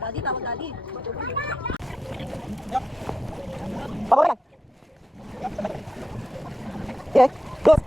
Daddy, tawag daddy. Baba yan. Okay, close.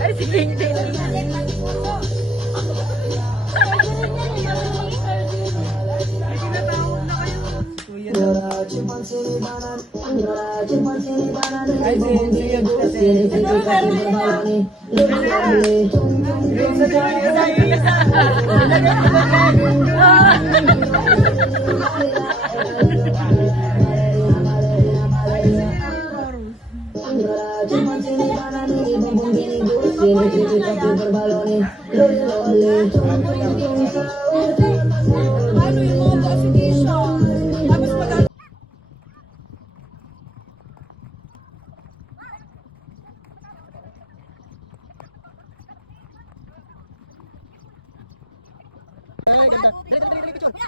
Ay, si Ding Ding.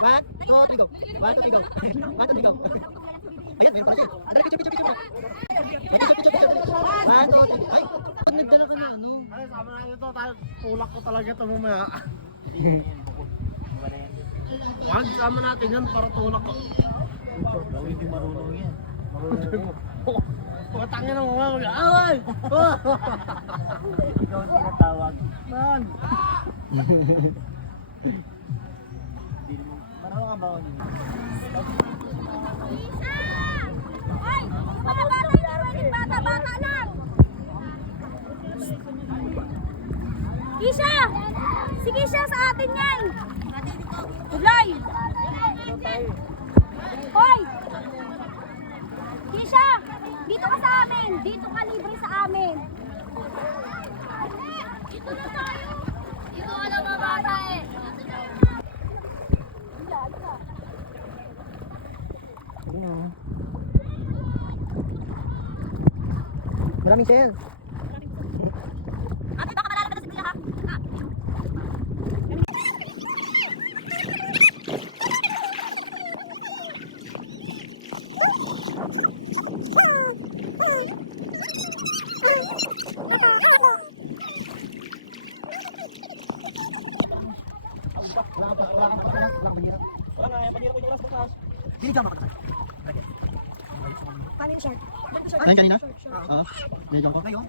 One, two, three, go. One, two, three, go. One, two, three, go. Ayan, meron pala siya. Andali, picture. Picture. One, two, three. Ay, ba't nagdala ka na ano? Ay, sama na ito. Tulak ko talaga ito mamaya. Wag, sama natin yan para tulak ko. Daw hindi marunong yan. Patangin ang mga mga. Ay! Ikaw ang tinatawag. Man! Marunong ka ba ako niyo? Ay! Mga bata yung pwedeng bata lang! Kisha! Si Kisha sa atin yan! Tulay! Hoy! Kisha! Dito ka sa amin! Dito ka libre sa amin! Dito na tayo! Dito ka lang mga bata eh! Maraming shell. Ate, baka malala ka na si Kuya ha? Sini jam apa? Paano yung short? Ayun kanina? Oo. Medyo ko. Ayun,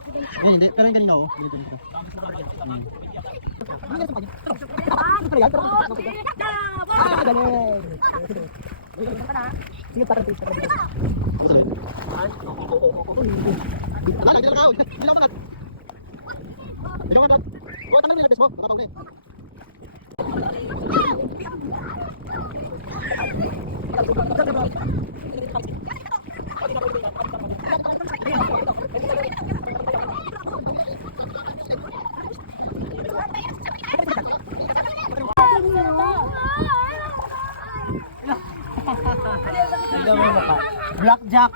hindi. Pero yung kanina oh. Dito. Ano yan sa kanya? Ano yan? Galing! Sige, parang dito. Ay, nagdala ka. Bilang mo na. Bilang mo na. O, tangan mo yung Facebook. Nakataw na eh.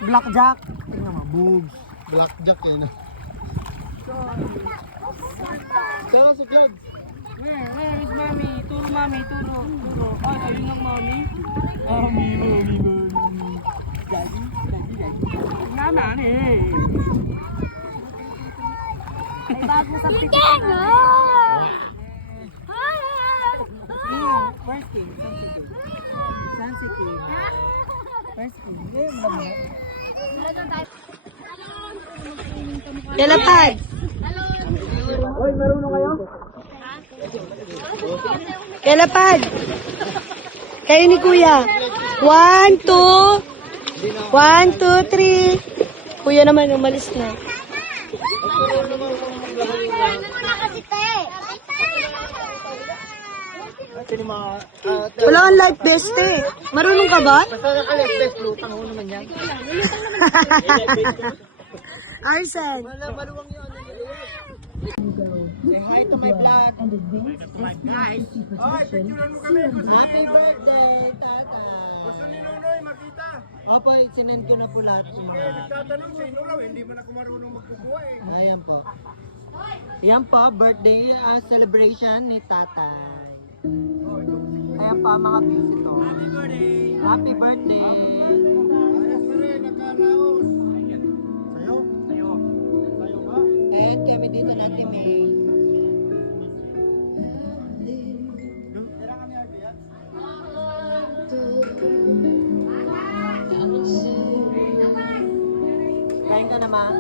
Blackjack. Tingnan mo, boobs. Blackjack yun. Tara, sukyag. Where is mommy? Turo mami, turo. Ay, ayun ang mami. Mami. Daddy. Naman eh. Ay, bago sa piting! First king. Fancy king. First king. Lalapad! Hoy, marunong kayo? Lalapad! Kayo ni Kuya. 1, 2, 3. Kuya naman, umalis na. Ano mo na kasi, te? Wala kang life vest eh. Marunong ka ba? Basta naka-life lutang ho naman yan. Arsen. Wala, maluwang yun. Say hi to my vlog. Guys. Happy birthday, tata. Gusto ni Nonoy makita. Opo, sinend ko na po lahat. Nagtatanong si Nulaw, hindi man ako marunong magkukuha eh. Ayan po. Ayan po, birthday celebration ni tatay. Ayan po, mga visitor. Happy birthday! Happy birthday! Ayos na rin, nagkaraos. Sa'yo? Sa'yo. Sa'yo ba? And kami dito natin may Tira kami Arbiat. kain ka naman.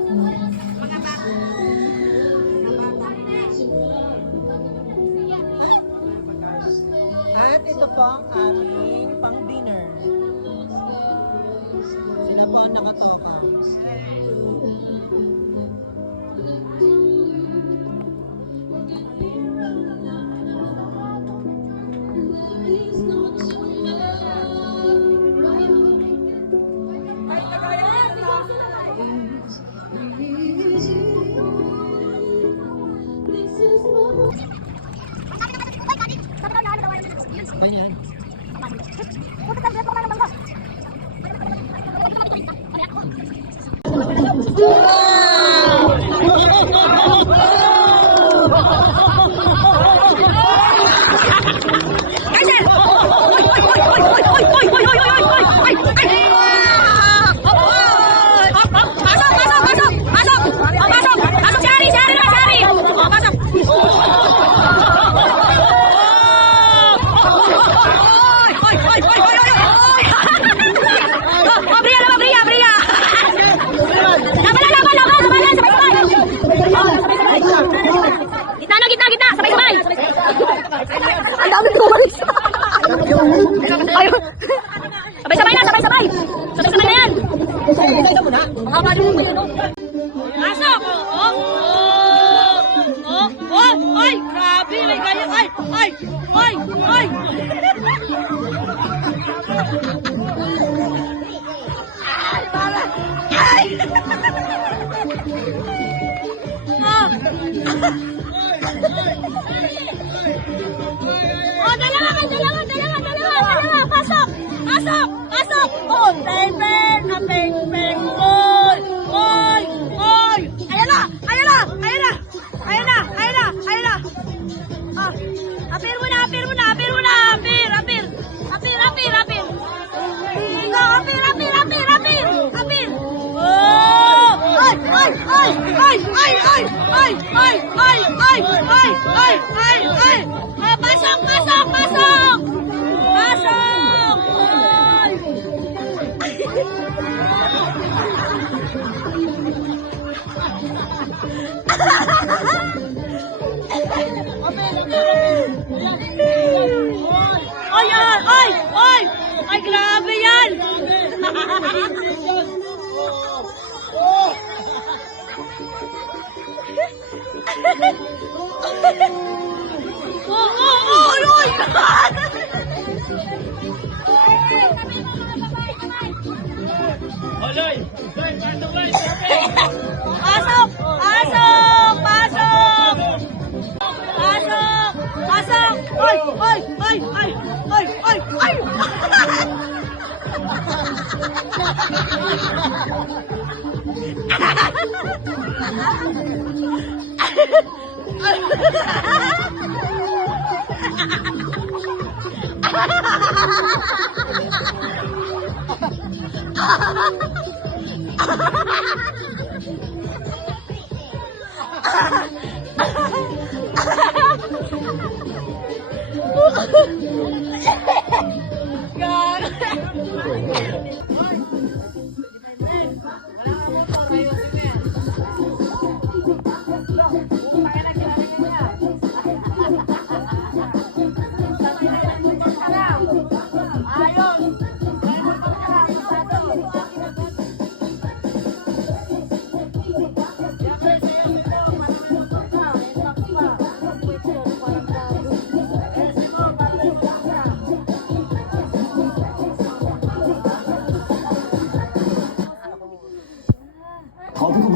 At ito po ang aming pang-dinner. Sila po ang nakatoka. Ganyan. Ang dami tumalis. Ayun. Sabay-sabay na, sabay-sabay. Sabay-sabay na yan. Mga balo mo yun, no? Pasok! Ay! Grabe, may gaya. Ay! Dalawa. Pasok! Oh, peng! Oy! Ayan na! Ah, apir mo na! Apir! Oh! Ay! Pasok! Ay, grabe yan!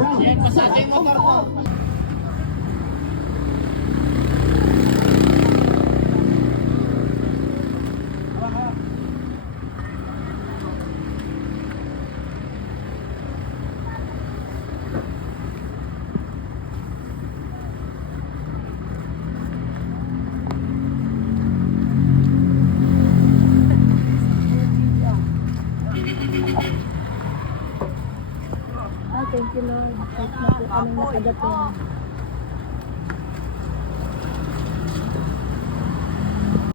Yan, masada yung motor ko. Thank you, Lord. Thank you na po kami nakadating.